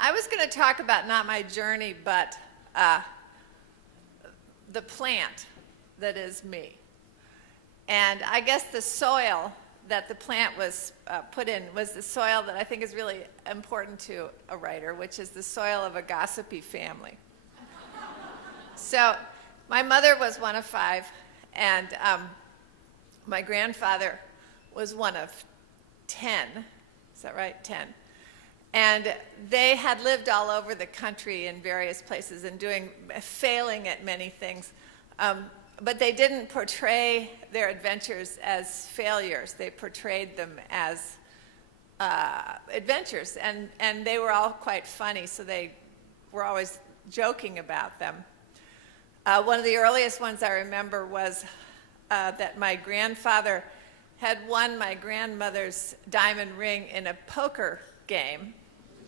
I was going to talk about not my journey, but the plant that is me. And I guess the soil that the plant was put in was the soil that I think is really important to a writer, which is the soil of a gossipy family. So my mother was one of 5, and my grandfather was one of 10. Is that right? 10. And they had lived all over the country in various places and failing at many things. But they didn't portray their adventures as failures. They portrayed them as adventures. And they were all quite funny, so they were always joking about them. One of the earliest ones I remember was that my grandfather had won my grandmother's diamond ring in a poker game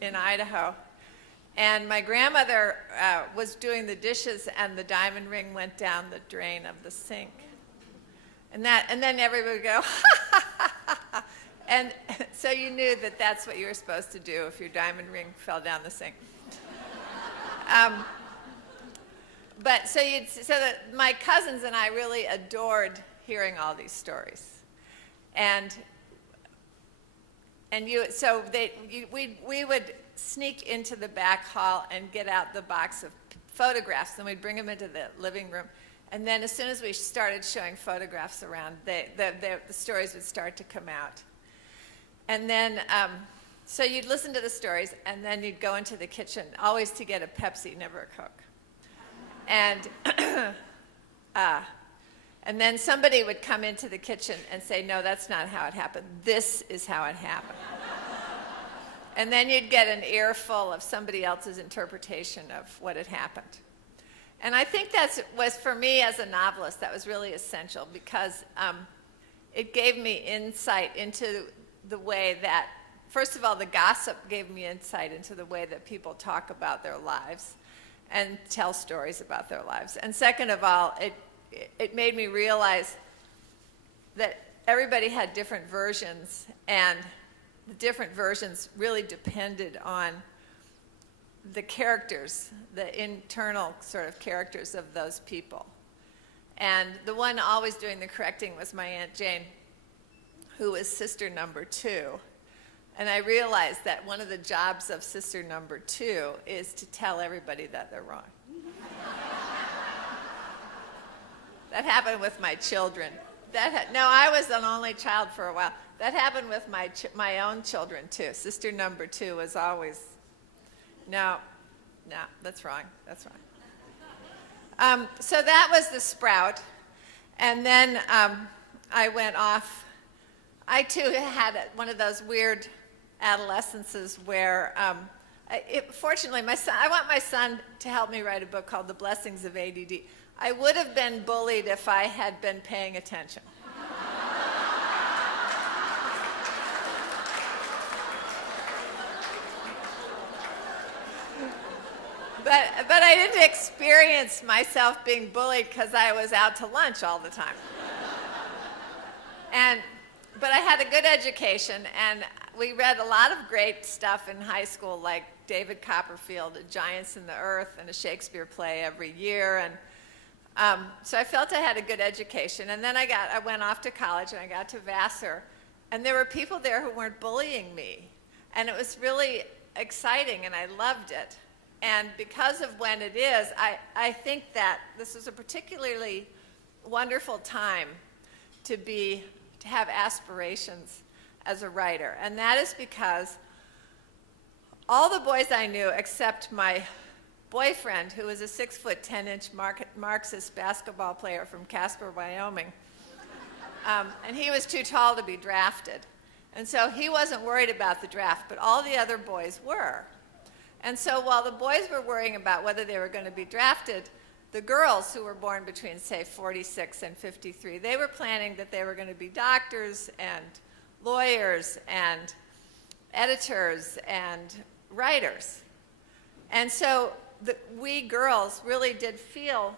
in Idaho. And my grandmother was doing the dishes, and the diamond ring went down the drain of the sink. And then everybody would go, ha, ha, ha, ha. And so you knew that that's what you were supposed to do if your diamond ring fell down the sink. So that my cousins and I really adored hearing all these stories. We would sneak into the back hall and get out the box of photographs, and we'd bring them into the living room. And then as soon as we started showing photographs around, the stories would start to come out. And then, so you'd listen to the stories, and then you'd go into the kitchen, always to get a Pepsi, never a Coke. And then somebody would come into the kitchen and say, no, that's not how it happened. This is how it happened. And then you'd get an earful of somebody else's interpretation of what had happened. And I think that was, for me as a novelist, that was really essential, because it gave me insight into the way that, first of all, the gossip gave me insight into the way that people talk about their lives and tell stories about their lives. And second of all, it made me realize that everybody had different versions, and the different versions really depended on the characters, the internal sort of characters of those people. And the one always doing the correcting was my Aunt Jane, who was sister number 2. And I realized that one of the jobs of sister number 2 is to tell everybody that they're wrong. That happened with my children. I was an only child for a while. That happened with my own children, too. Sister number 2 was always, no, that's wrong, that's wrong. So that was the sprout. And then I went off. I, too, had one of those weird adolescences where, fortunately, I want my son to help me write a book called The Blessings of ADD. I would have been bullied if I had been paying attention. But I didn't experience myself being bullied because I was out to lunch all the time. But I had a good education, and we read a lot of great stuff in high school, like David Copperfield, Giants in the Earth, and a Shakespeare play every year. And so I felt I had a good education. And then I went off to college, and I got to Vassar, and there were people there who weren't bullying me. And it was really exciting, and I loved it. And because of when it is, I think that this is a particularly wonderful time to have aspirations as a writer. And that is because all the boys I knew, except my boyfriend, who was a 6'10" Marxist basketball player from Casper, Wyoming, and he was too tall to be drafted. And so he wasn't worried about the draft, but all the other boys were. And so while the boys were worrying about whether they were going to be drafted, the girls who were born between, say, 46 and 53, they were planning that they were going to be doctors and lawyers and editors and writers. And so we girls really did feel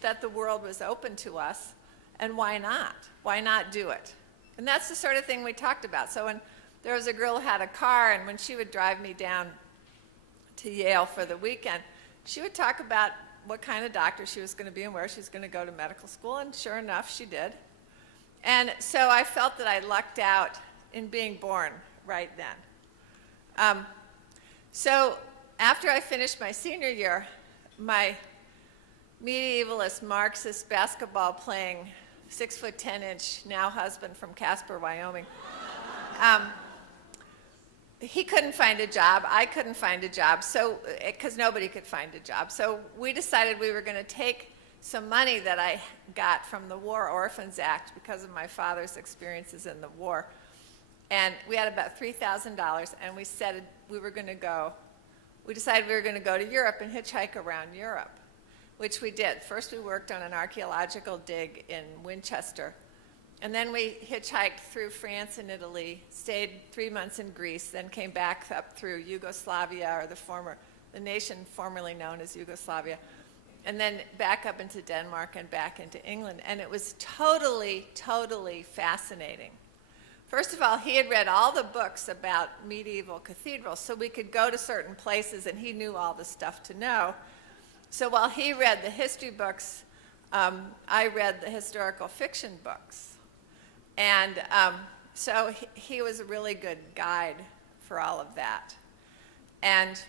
that the world was open to us, and why not? Why not do it? And that's the sort of thing we talked about. So when there was a girl who had a car, and when she would drive me down to Yale for the weekend, she would talk about what kind of doctor she was going to be and where she was going to go to medical school, and sure enough, she did. And so I felt that I lucked out in being born right then. So after I finished my senior year, my medievalist Marxist basketball playing 6'10" now husband from Casper, Wyoming, he couldn't find a job. I couldn't find a job, so because nobody could find a job. So we decided we were going to take some money that I got from the War Orphans Act because of my father's experiences in the war. And we had about $3,000, and we said we were going to go. We decided we were going to go to Europe and hitchhike around Europe, which we did. First, we worked on an archaeological dig in Winchester. And then we hitchhiked through France and Italy, stayed 3 months in Greece, then came back up through Yugoslavia, or the nation formerly known as Yugoslavia, and then back up into Denmark and back into England. And it was totally, totally fascinating. First of all, he had read all the books about medieval cathedrals, so we could go to certain places, and he knew all the stuff to know. So while he read the history books, I read the historical fiction books. And so he was a really good guide for all of that. And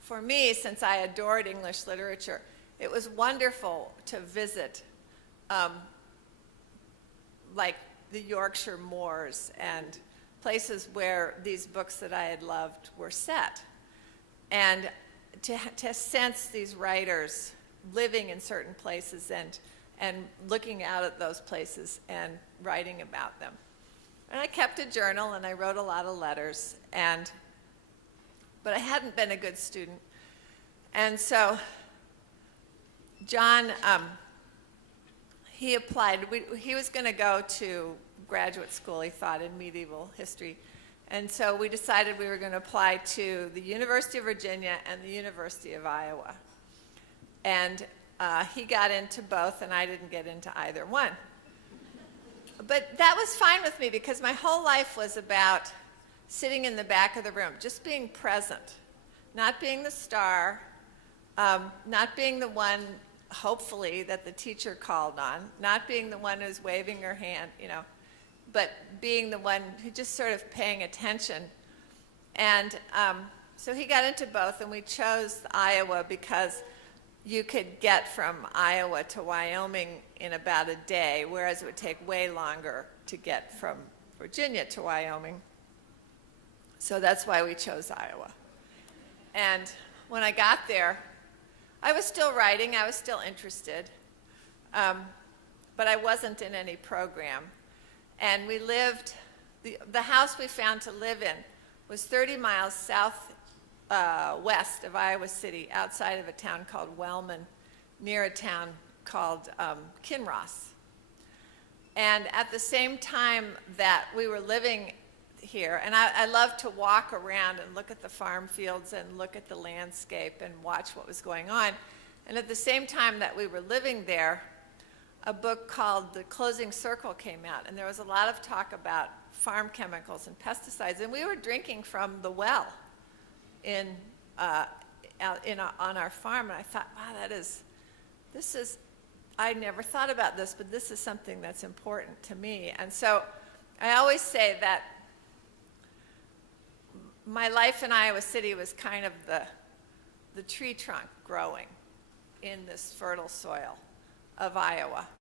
for me, since I adored English literature, it was wonderful to visit like the Yorkshire moors and places where these books that I had loved were set. And to sense these writers living in certain places and looking out at those places and writing about them. And I kept a journal, and I wrote a lot of letters, but I hadn't been a good student. And so John, he applied. He was going to go to graduate school, he thought, in medieval history. And so we decided we were going to apply to the University of Virginia and the University of Iowa. And he got into both, and I didn't get into either one. But that was fine with me, because my whole life was about sitting in the back of the room, just being present, not being the star, not being the one, hopefully, that the teacher called on, not being the one who's waving her hand, but being the one who just sort of paying attention. And so he got into both, and we chose Iowa because you could get from Iowa to Wyoming in about a day, whereas it would take way longer to get from Virginia to Wyoming. So that's why we chose Iowa. And when I got there, I was still writing, I was still interested, but I wasn't in any program. And we lived, the house we found to live in was 30 miles west of Iowa City, outside of a town called Wellman, near a town called Kinross. And at the same time that we were living here, and I loved to walk around and look at the farm fields and look at the landscape and watch what was going on. And at the same time that we were living there, a book called The Closing Circle came out, and there was a lot of talk about farm chemicals and pesticides, and we were drinking from the well on our farm, and I thought, wow, I never thought about this, but this is something that's important to me. And so I always say that my life in Iowa City was kind of the tree trunk growing in this fertile soil of Iowa.